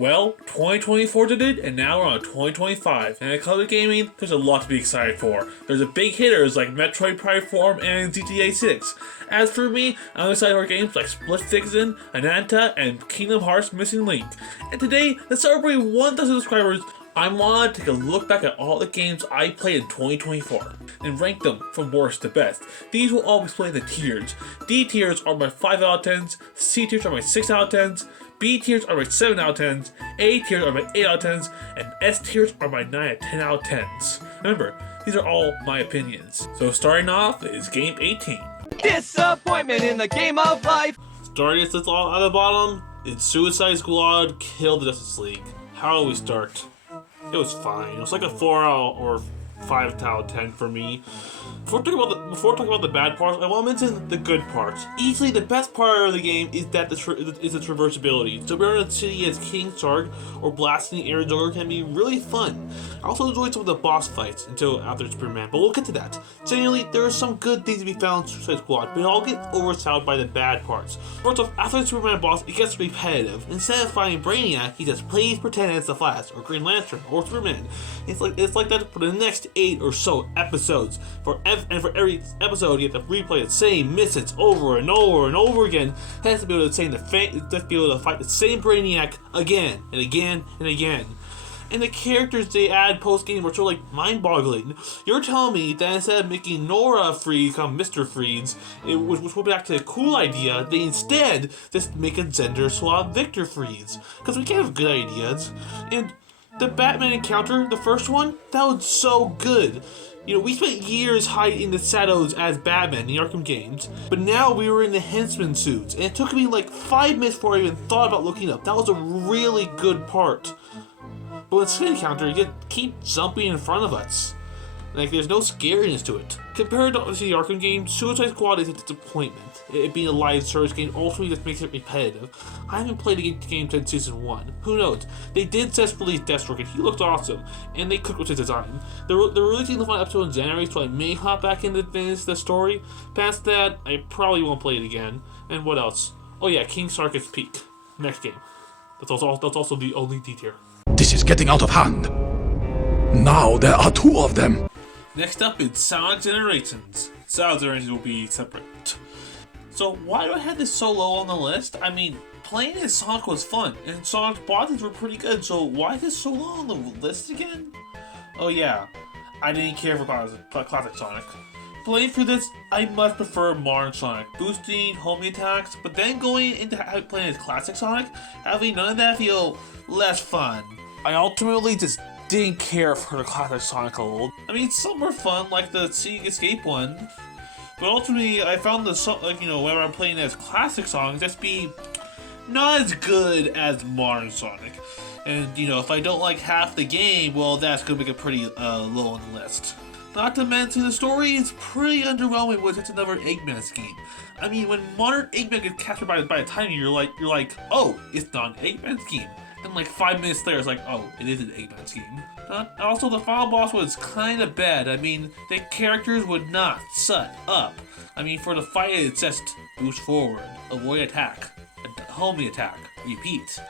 Well, 2024 did it, and now we're on 2025. And in color gaming, there's a lot to be excited for. There's a big hitters like Metroid Prime 4 and GTA 6. As for me, I'm excited for games like Split Fiction, Ananta, and Kingdom Hearts Missing Link. And today, to celebrate 1,000 subscribers, I want to take a look back at all the games I played in 2024 and rank them from worst to best. These will all be split into tiers. D tiers are my 5 out of 10s, C tiers are my 6 out of 10s, B tiers are my 7 out of 10s, A tiers are my 8 out of 10s, and S tiers are my 9 out of 10 out of 10s. Remember, these are all my opinions. So starting off is game 18. Disappointment in the game of life! Starting us all at the bottom, it's Suicide Squad Kill the Justice League. How do we start? It was fine. It was like a 4 out or 5 out of 10 for me. Before talking about the bad parts, I want to mention the good parts. Easily, the best part of the game is that its traversability. So we're in a city as King Shark or blasting the Arizona can be really fun. I also enjoyed some of the boss fights until after Superman, but we'll get to that. Generally, there are some good things to be found in Suicide Squad, but I'll get overshadowed by the bad parts. First off, after the Superman boss, it gets repetitive. Instead of fighting Brainiac, he just please pretend it's the Flash or Green Lantern or Superman. It's like that for the next 8 or so episodes. And for every episode, you have to replay the same missions over and over and over again. It has to be able to fight the same Brainiac again and again and again. And the characters they add post-game are sort of like mind-boggling. You're telling me that instead of making Nora Freeze become Mr. Freeze, which would be actually a cool idea, they instead just make a gender swap Victor Freeze. Because we can't have good ideas. And the Batman encounter, the first one, that was so good. You know, we spent years hiding in the shadows as Batman in the Arkham games, but now we were in the henchman suits, and it took me like 5 minutes before I even thought about looking up. That was a really good part. But with Skin Encounter, you just keep jumping in front of us. Like, there's no scariness to it. Compared to the Arkham game, Suicide Squad is a disappointment. It being a live service game ultimately just makes it repetitive. I haven't played the game since Season 1. Who knows? They did just release Deathstroke and he looked awesome, and they cooked with his design. They're releasing the final episode in January, so I may hop back in to finish the story. Past that, I probably won't play it again. And what else? Oh yeah, King Shark's Peak. Next game. That's also the only D tier. This is getting out of hand. Now there are 2 of them. Next up is Sonic Generations. Sonic Generations will be separate. So why do I have this so low on the list? I mean, playing as Sonic was fun, and Sonic's bosses were pretty good, so why is this so low on the list again? Oh yeah, I didn't care for classic Sonic. Playing for this, I much prefer modern Sonic, boosting homing attacks, but then going into playing as classic Sonic, having none of that feel less fun. I ultimately just didn't care for the classic Sonic a little. I mean, some were fun, like the Seeing Escape one, but ultimately I found the song, like, you know, whenever I'm playing as classic Sonic, just be not as good as modern Sonic. And, you know, if I don't like half the game, well, that's gonna make it pretty low on the list. Not to mention, the story is pretty underwhelming with it's another Eggman scheme. I mean, when modern Eggman gets captured by a tiny, you're like, oh, it's not an Eggman scheme. Then like 5 minutes later, it's like, oh, it is an Eggman scheme. Also, the final boss was kind of bad. I mean, the characters would not shut up. I mean, for the fight, it's just boost forward, avoid attack, homing attack, repeat.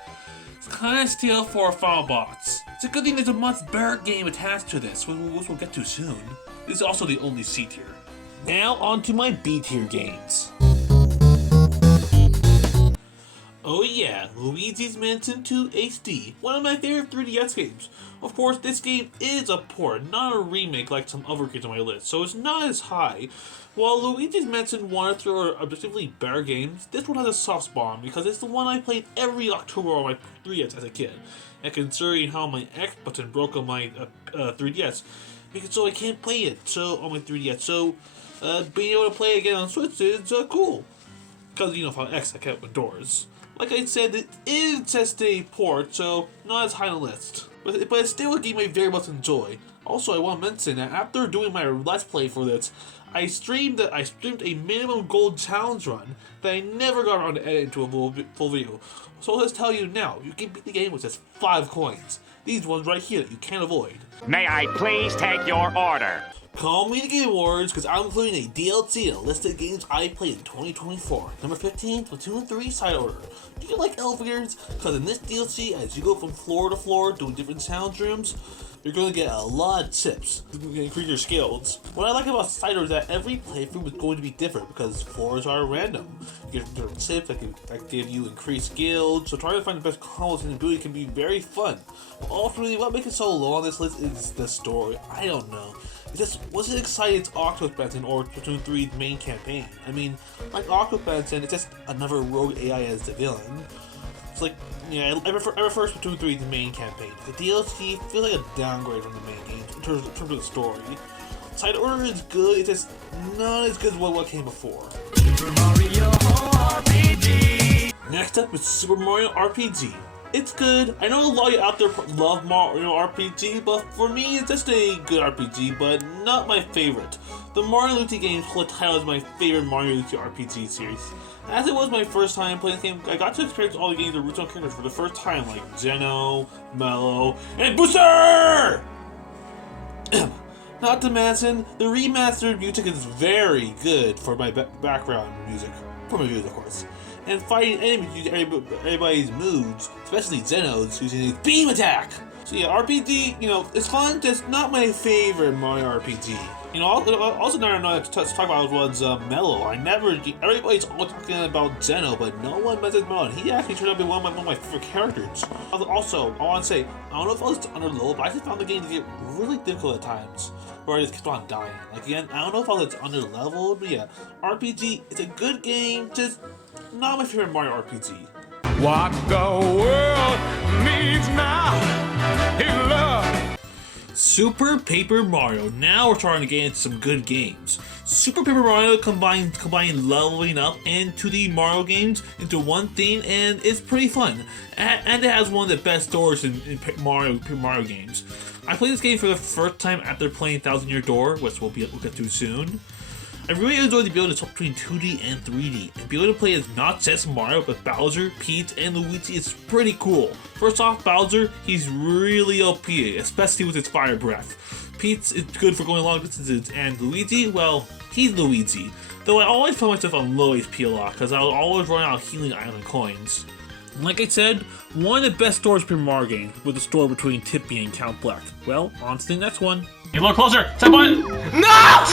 It's kind of stale for a final boss. It's a good thing there's a much better game attached to this, which we'll get to soon. This is also the only C tier. Now on to my B tier games. Oh yeah, Luigi's Mansion 2 HD, one of my favorite 3DS games. Of course, this game is a port, not a remake like some other games on my list, so it's not as high. While Luigi's Mansion 1 through are objectively better games, this one has a soft spot on because it's the one I played every October on my 3DS as a kid. And considering how my X button broke on my 3DS, so I can't play it on my 3DS, so being able to play it again on Switch is cool. Because, you know, for X I kept indoors. Like I said, it is just a port, so not as high on the list. But it's still a game I very much enjoy. Also, I want to mention that after doing my Let's Play for this, I streamed a minimum gold challenge run that I never got around to edit into a full video. So I'll just tell you now, you can beat the game with just 5 coins. These ones right here that you can't avoid. May I please take your order? Call me the Game Awards because I'm including a DLC and a list of games I played in 2024. Number 15, Splatoon 3 Side Order. Do you like elevators? Because in this DLC, as you go from floor to floor doing different sound rooms, you're going to get a lot of tips to increase your skills. What I like about Side Order is that every playthrough is going to be different because floors are random. You get different tips that give you increased skills, so trying to find the best combos and ability can be very fun. But ultimately, what makes it so low on this list is the story. I don't know. It just wasn't exciting as Octopus Benson or Splatoon 3's main campaign. I mean, like Octopus Benson, it's just another rogue AI as the villain. It's like, yeah, I prefer Splatoon 3's main campaign. The DLC feels like a downgrade from the main game in terms of the story. Side Order is good, it's just not as good as what came before. Super Mario RPG. Next up is Super Mario RPG. It's good. I know a lot of you out there love Mario RPG, but for me, it's just a good RPG, but not my favorite. The Mario Luigi games hold the title as my favorite Mario Luigi RPG series. As it was my first time playing this game, I got to experience all the game's original characters for the first time, like Zeno, Mello, and Booster! Not to mention, the remastered music is very good for my background music. For my views, of course. And fighting enemies using everybody's moods, especially Zeno's, using his beam attack! So yeah, RPG, you know, it's fun, just not my favorite Mario RPG. You know, also another note to talk about was Mello. Everybody's all talking about Zeno, but no one mentions Mello, and he actually turned out to be one of my favorite characters. Also, I want to say, I don't know if I was under level, but I just found the game to get really difficult at times, where I just kept on dying. Like again, I don't know if I was under leveled, but yeah, RPG, it's a good game, just not my favorite Mario RPG. What the world needs now is love. Super Paper Mario. Now we're starting to get into some good games. Super Paper Mario combined leveling up and 2D Mario games into one thing, and it's pretty fun. And it has one of the best stories in Mario games. I played this game for the first time after playing Thousand Year Door, which we'll get to soon. I really enjoyed the ability to swap between 2D and 3D, and be able to play as not just Mario, but Bowser, Peach, and Luigi is pretty cool. First off, Bowser, he's really OP, especially with his fire breath. Peach is good for going long distances, and Luigi, well, he's Luigi. Though I always found myself on low HP a lot, because I was always running out of healing items and coins. Like I said, one of the best stories per Mario game was the story between Tippy and Count Black. Well, on to the next one. Hey, look closer! Step on it! No!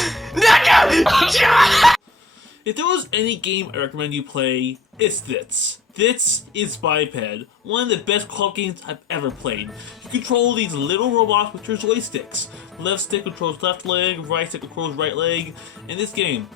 If there was any game I recommend you play, it's this. This is Biped, one of the best co-op games I've ever played. You control these little robots with your joysticks. Left stick controls left leg, right stick controls right leg, and this game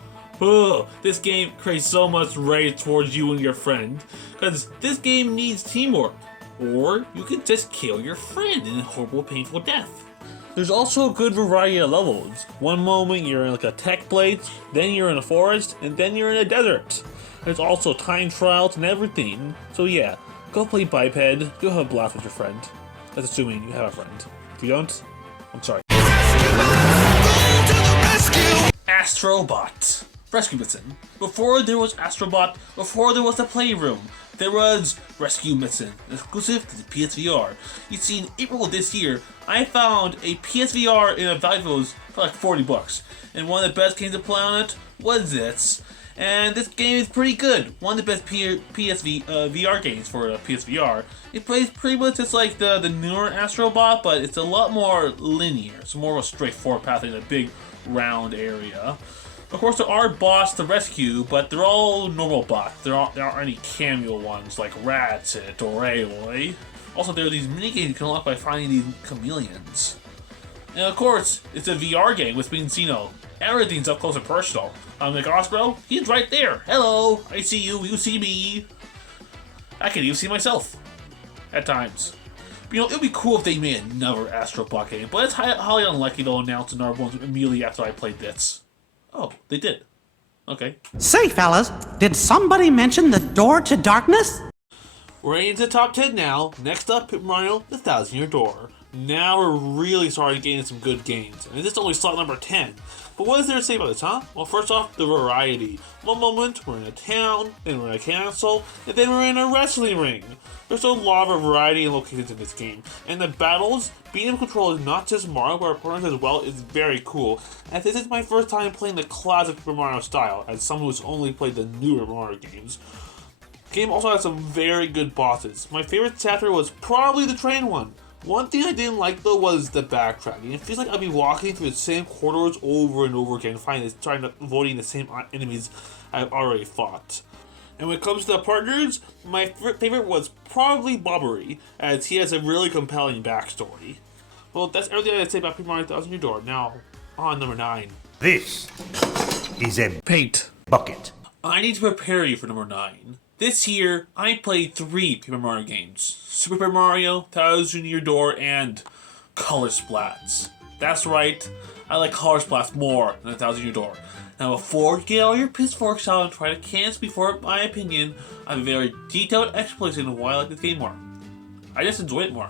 creates so much rage towards you and your friend, because this game needs teamwork, or you can just kill your friend in a horrible, painful death. There's also a good variety of levels. One moment you're in like a tech place, then you're in a forest, and then you're in a desert. There's also time trials and everything. So yeah, go play Biped, go have a blast with your friend. That's assuming you have a friend. If you don't, I'm sorry. Astrobot. Rescue Mission. Before there was Astrobot, before there was the Playroom, there was Rescue Mission, exclusive to the PSVR. You see, in April of this year, I found a PSVR in a value for like $40, and one of the best games to play on it was this. And this game is pretty good. One of the best VR games for PSVR. It plays pretty much just like the newer Astrobot, but it's a lot more linear. It's more of a straightforward path in a big round area. Of course, there are bots to rescue, but they're all normal bots. There aren't any cameo ones like Ratchet or Aloy. Also, there are these minigames you can unlock by finding these chameleons. And of course, it's a VR game, which means, you know, everything's up close and personal. I'm like, Osbro, he's right there. Hello, I see you, you see me. I can even see myself. At times. But, you know, it would be cool if they made another Astrobot game, but it's highly unlikely they'll announce another one immediately after I played this. Oh, they did. Okay. Say, fellas, did somebody mention the door to darkness? We're into the top 10 now. Next up, Paper Mario, the 1000-Year Door. Now we're really starting to get into some good games, and this is only slot number 10. But what is there to say about this, huh? Well, first off, the variety. One moment, we're in a town, then we're in a castle, and then we're in a wrestling ring. There's a lot of variety and locations in this game, and the battles, being able to control is not just Mario, but our partners as well, is very cool, as this is my first time playing the classic Super Mario style, as someone who's only played the newer Mario games. The game also has some very good bosses. My favorite chapter was probably the train one. One thing I didn't like though was the backtracking. It feels like I'd be walking through the same corridors over and over again, avoiding the same enemies I've already fought. And when it comes to the partners, my favorite was probably Bobbery, as he has a really compelling backstory. Well, that's everything I had to say about Super Mario Thousand Year Door. Now, on number 9. This is a Paint. bucket. I need to prepare you for number 9. This year, I played 3 Paper Mario games. Super Mario, Thousand Year Door, and Color Splats. That's right, I like Color Splats more than Thousand Year Door. Now before you get all your pitchforks out and try to cancel me for my opinion, I have a very detailed explanation of why I like this game more. I just enjoy it more.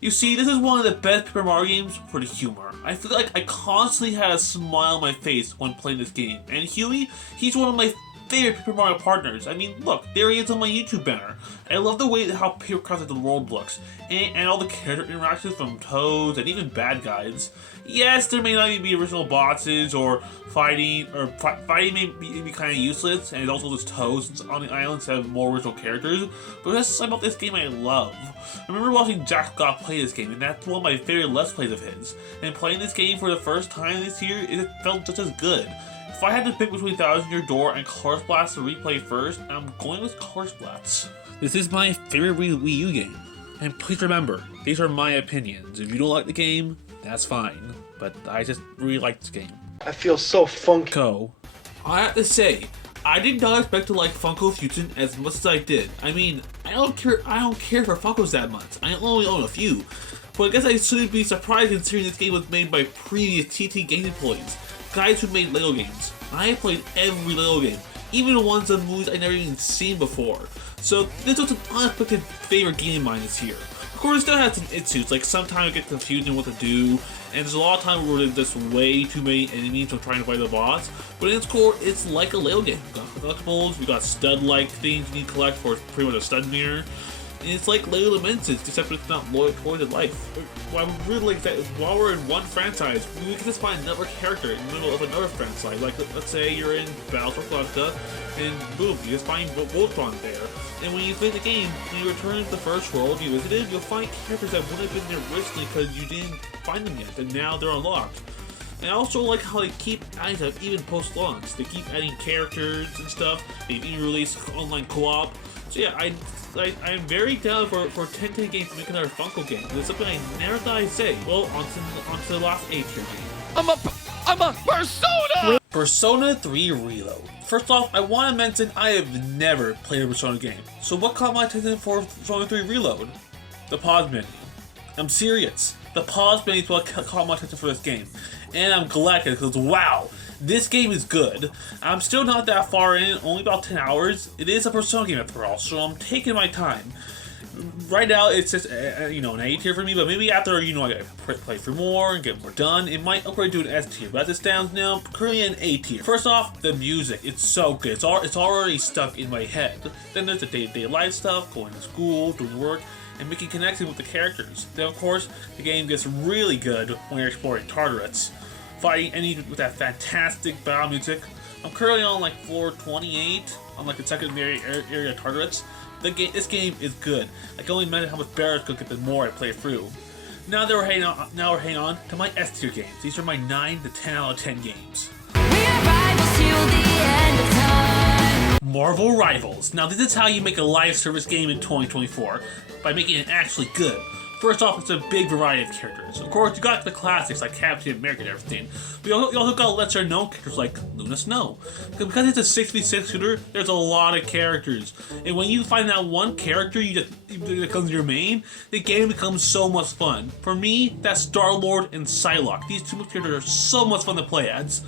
You see, this is one of the best Paper Mario games for the humor. I feel like I constantly had a smile on my face when playing this game. And Huey, he's one of my favorite Paper Mario partners. I mean, look, there he is on my YouTube banner. I love the way how paper crafted the world looks, and all the character interactions from Toads and even bad guys. Yes, there may not even be original bosses, or fighting may be kind of useless, and it's also just Toads on the islands have more original characters. But that's something about this game I love. I remember watching Jack Scott play this game, and that's one of my favorite Let's Plays of his. And playing this game for the first time this year, it felt just as good. If I had to pick between Thousand Year Door and Color Splats to replay first, I'm going with Color Splats. This is my favorite Wii U game. And please remember, these are my opinions. If you don't like the game, that's fine. But I just really like this game. I feel so funky. So, I have to say, I did not expect to like Funko Fusion as much as I did. I mean, I don't care for Funkos that much. I only own a few. But I guess I shouldn't be surprised considering this game was made by previous TT game employees. Guys who made LEGO games. I have played every LEGO game, even the ones of movies I've never even seen before. So this was an unexpected favorite game of mine this year. Of course, it still had some issues, like sometimes I get confused in what to do, and there's a lot of times where there's just way too many enemies when trying to fight the boss. But in its core, it's like a LEGO game. We got collectibles, we got stud-like things you need to collect for pretty much a stud mirror. And it's like LEGO Dimensions, except it's not loyal to life. What I really like that is while we're in one franchise, we can just find another character in the middle of another franchise. Like, let's say you're in Battle for Galactica, and boom, you just find Voltron there. And when you play the game, when you return to the first world you visited, you'll find characters that wouldn't have been there originally because you didn't find them yet, and now they're unlocked. And I also like how they keep adding stuff even post-launch. They keep adding characters and stuff. They've even released online co-op. So yeah, I'm very down for 10 games to make another Funko game. It's something I never thought I'd say. Well, on to the last A-tier game. I'm a Persona! Persona 3 Reload. First off, I want to mention I have never played a Persona game. So what caught my attention for Persona 3 Reload? The pause menu. I'm serious. The pause menu is what caught my attention for this game. And I'm glad because wow, this game is good. I'm still not that far in, only about 10 hours. It is a Persona game after all, so I'm taking my time. Right now, it's just, an A tier for me, but maybe after, I play for more and get more done, it might upgrade to an S tier. But as it stands now, currently an A tier. First off, the music, it's so good. It's already stuck in my head. Then there's the day-to-day life stuff, going to school, doing work, and making connections with the characters. Then of course, the game gets really good when you're exploring Tartarets, fighting enemies with that fantastic battle music. I'm currently on like floor 28, on like the secondary area of Tartarets. This game is good. I can only imagine how much better it's going to get the more I play through. Now we're heading on to my S tier games. These are my 9 to 10 out of 10 games. Marvel Rivals. Now this is how you make a live service game in 2024, by making it actually good. First off, it's a big variety of characters. Of course, you got the classics like Captain America and everything, but you also got lesser known characters like Luna Snow. Because it's a 6v6 shooter, there's a lot of characters. And when you find that one character that becomes your main, the game becomes so much fun. For me, that's Star-Lord and Psylocke. These two characters are so much fun to play as.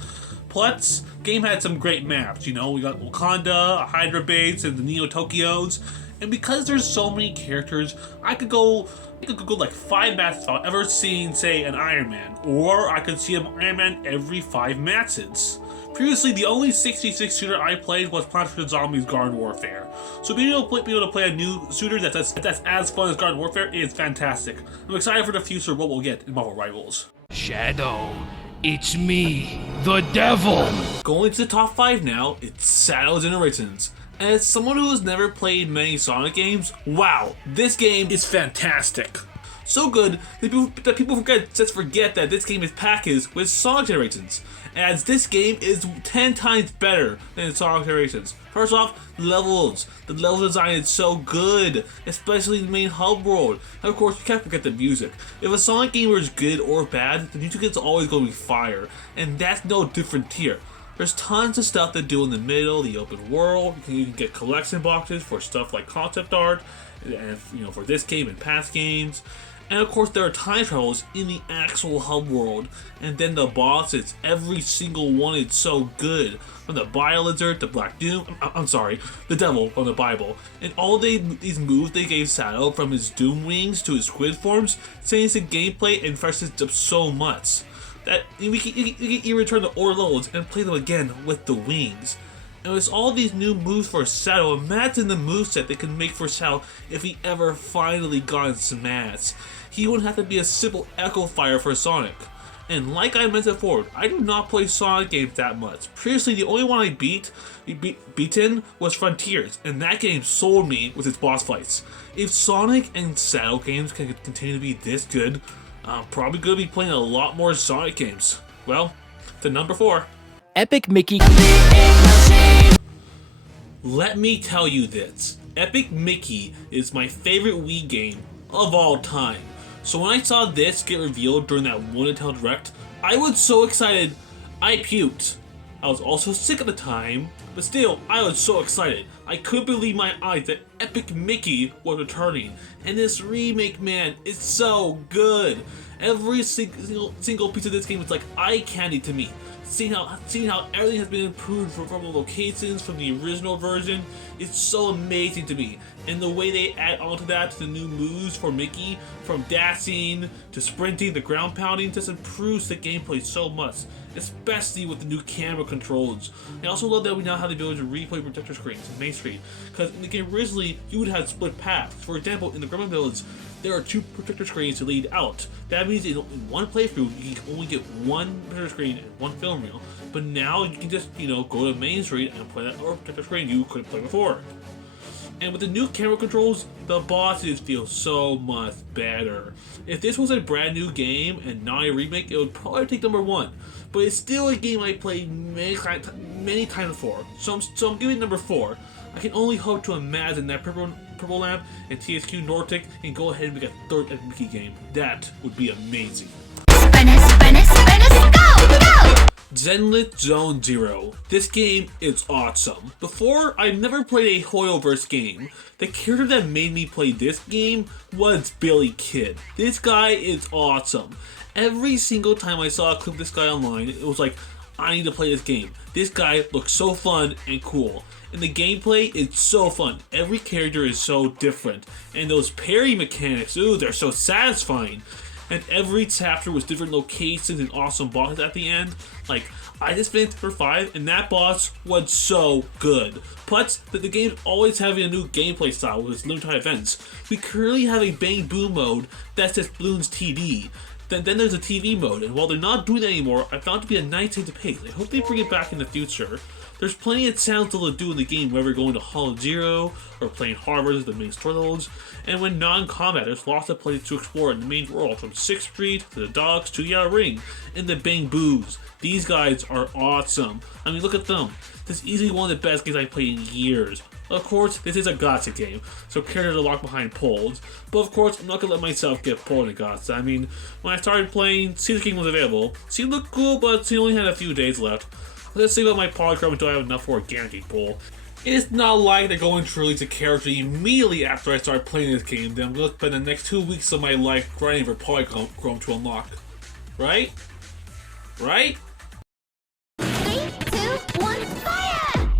Plus, game had some great maps, we got Wakanda, Hydra Base, and the Neo Tokyos. And because there's so many characters, I could go like 5 matches without ever seeing, say, an Iron Man, or I could see an Iron Man every 5 matches. Previously, the only 66 shooter I played was Plants vs. Zombies Garden Warfare. So being able to play a new shooter that's as fun as Garden Warfare is fantastic. I'm excited for the future of what we'll get in Marvel Rivals. Shadow, it's me, the devil. Going to the top 5 now, it's Shadow Generations. And as someone who has never played many Sonic games, wow, this game is fantastic. So good that people forget that this game is packaged with Sonic Generations, as this game is 10 times better than Sonic Generations. First off, the level design is so good, especially the main hub world. And of course, you can't forget the music. If a Sonic game is good or bad, the music is always going to be fire, and that's no different here. There's tons of stuff to do in the middle, the open world. You can get collection boxes for stuff like concept art, and for this game and past games. And of course, there are time travels in the actual hub world. And then the bosses, every single one is so good. From the Bio-Lizard, the Black Doom, the Devil from the Bible. And all these moves they gave Shadow, from his Doom Wings to his Squid forms, changes the gameplay and freshes it up so much that you can even return to older levels and play them again with the wings. And with all these new moves for Shadow, imagine the moveset they can make for Shadow if he ever finally got in Smash. He wouldn't have to be a simple Echo Fire for Sonic. And like I mentioned before, I do not play Sonic games that much. Previously, the only one I beaten was Frontiers, and that game sold me with its boss fights. If Sonic and Shadow games can continue to be this good, I'm probably going to be playing a lot more Sonic games. Well, to number 4. Epic Mickey. Let me tell you this, Epic Mickey is my favorite Wii game of all time. So when I saw this get revealed during that One Nintendo Direct, I was so excited, I puked. I was also sick at the time, but still, I was so excited. I couldn't believe my eyes that Epic Mickey was returning. And this remake, man, is so good. Every single piece of this game is like eye candy to me. Seeing how everything has been improved from the locations from the original version is so amazing to me. And the way they add onto that to the new moves for Mickey, from dashing to sprinting to ground pounding, just improves the gameplay so much, especially with the new camera controls. I also love that we now have the ability to replay projector screens in Main Street, because in the game originally you would have split paths. For example, in the Gremlin Village, there are 2 projector screens to lead out. That means in one playthrough, you can only get 1 projector screen and 1 film reel. But now you can just, go to Main Street and play that other projector screen you couldn't play before. And with the new camera controls, the bosses feel so much better. If this was a brand new game and not a remake, it would probably take number 1. But it's still a game I played many times before. So I'm giving it number 4. I can only hope to imagine that Purple Lamp and THQ Nordic can go ahead and make a 3rd Epic Mickey game. That would be amazing. Go! Zenless Zone Zero. This game is awesome. Before, I've never played a Hoyoverse game. The character that made me play this game was Billy Kid. This guy is awesome. Every single time I saw a clip of this guy online, it was like, I need to play this game. This guy looks so fun and cool. And the gameplay is so fun. Every character is so different. And those parry mechanics, ooh, they're so satisfying. And every chapter was different locations and awesome bosses at the end. Like, I just finished for 5, and that boss was so good. Plus, the game's always having a new gameplay style with its limited events. We currently have a Bang Boom mode that's just Bloons TD. Then there's a TV mode, and while they're not doing that anymore, I found it to be a nice thing to pace. I hope they bring it back in the future. There's plenty of sounds to do in the game, whether going to Hollow Zero or playing hard versus the main story levels. And when non-combat, there's lots of places to explore in the main world, from 6th Street to the Docks to the Outer Ring and the Bang Boos. These guys are awesome. I mean, look at them. This is easily one of the best games I've played in years. Of course, this is a gacha game, so characters are locked behind poles. But of course, I'm not gonna let myself get pulled in gacha. I mean, when I started playing, Season King was available. She looked cool, but she only had a few days left. Let's save up my polychrome until I have enough for a guaranteed pull. It's not like they're going to release a character immediately after I start playing this game, then I'm going to spend the next 2 weeks of my life grinding for polychrome to unlock. Right? Right? 3, 2, 1, fire!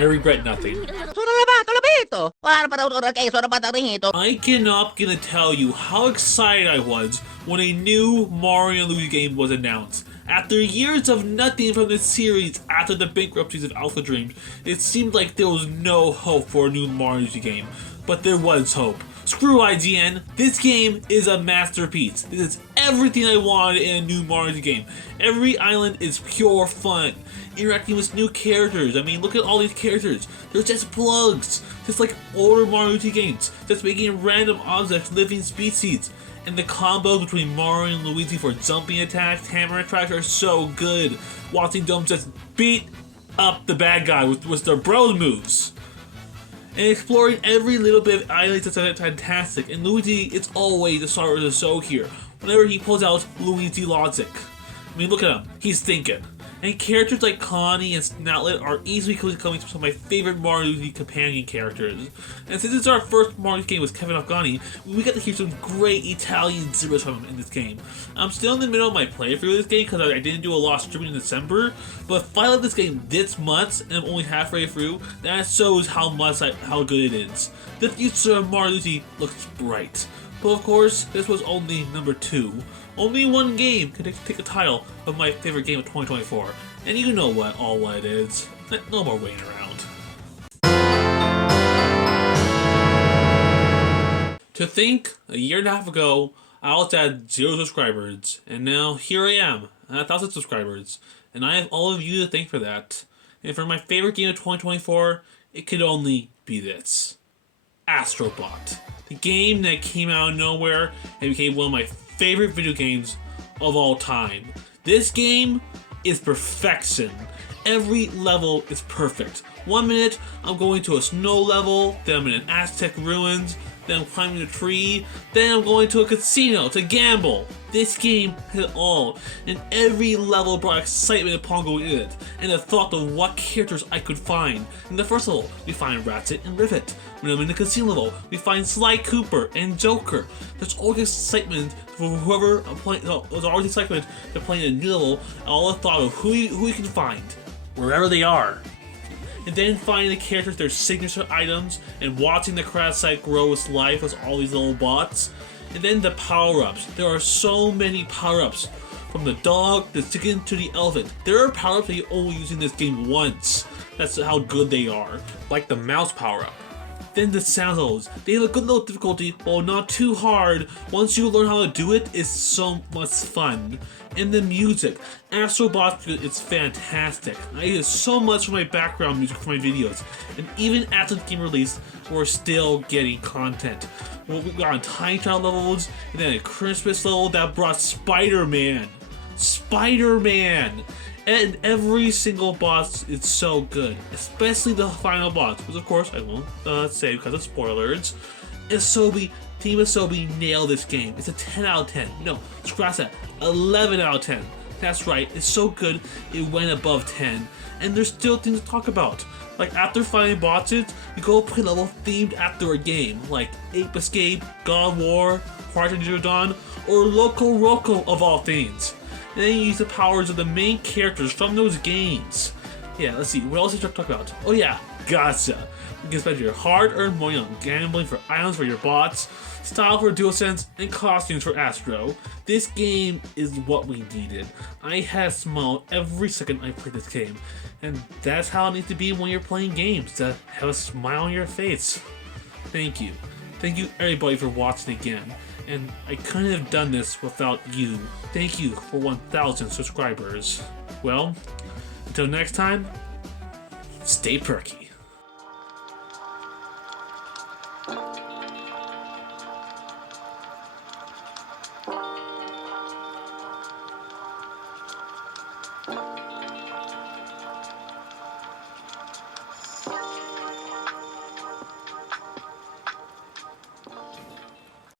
I regret nothing. I cannot gonna tell you how excited I was when a new Mario and Luigi game was announced. After years of nothing from this series after the bankruptcies of Alpha Dreams, it seemed like there was no hope for a new Mario and Luigi game. But there was hope. Screw IGN, this game is a masterpiece. This is everything I wanted in a new Mario game. Every island is pure fun. Interacting with new characters. I mean, look at all these characters. They're just plugs. Just like older Mario games. Just making random objects living species. And the combos between Mario and Luigi for jumping attacks, hammer attacks are so good. Watching them just beat up the bad guy with their bros moves. And exploring every little bit of islands is fantastic. And Luigi, it's always the star of the show here. Whenever he pulls out Luigi logic. I mean, look at him. He's thinking. And characters like Connie and Snoutlet are easily coming to some of my favorite Mario Luigi companion characters. And since it's our first Mario game with Kevin Afghani, we got to hear some great Italian zeros from him in this game. I'm still in the middle of my playthrough of this game because I didn't do a lot of streaming in December, but if I love this game this much and I'm only halfway through, that shows how good it is. The future of Mario Luigi looks bright. But of course, this was only number 2. Only one game can take the title of my favorite game of 2024. And you know what it is. No more waiting around. To think, a year and a half ago, I was at 0 subscribers. And now here I am, at 1,000 subscribers. And I have all of you to thank for that. And for my favorite game of 2024, it could only be this. Astrobot. The game that came out of nowhere and became one of my favorite video games of all time. This game is perfection. Every level is perfect. 1 minute, I'm going to a snow level, then I'm in an Aztec ruins, then I'm climbing a tree, then I'm going to a casino to gamble. This game had it all, and every level brought excitement upon going in it, and the thought of what characters I could find. In the first level, we find Ratchet and Rivet. When I'm in the casino level, we find Sly Cooper and Joker. There's always excitement for whoever I'm playing. There's always excitement to playing a new level, and all the thought of who you can find, wherever they are. And then finding the characters, their signature items, and watching the crowd site grow its life with all these little bots. And then the power-ups. There are so many power-ups. From the dog, the chicken, to the elephant. There are power-ups that you only use in this game once. That's how good they are. Like the mouse power-up. Then the sound levels. They have a good little difficulty, but not too hard. Once you learn how to do it, it's so much fun. And the music. Astrobot is fantastic. I use so much for my background music for my videos. And even after the game released, we're still getting content. We got on Time Trial levels, and then a Christmas level that brought Spider-Man. Spider-Man! And every single boss is so good, especially the final boss, which of course I won't say because of spoilers. Team Asobi nailed this game. It's a 10 out of 10. No, scratch that. 11 out of 10. That's right, it's so good it went above 10. And there's still things to talk about. Like after fighting bosses, you go play level themed after a game, like Ape Escape, God of War, Horizon Zero Dawn, or Loco Roco of all things. And then you use the powers of the main characters from those games. Yeah, let's see, what else did I talk about? Oh yeah, gacha. You can spend your hard-earned money on gambling for items for your bots, style for DualSense, and costumes for Astro. This game is what we needed. I had a smile every second I played this game. And that's how it needs to be when you're playing games, to have a smile on your face. Thank you. Thank you everybody for watching again. And I couldn't have done this without you. Thank you for 1,000 subscribers. Well, until next time, stay perky.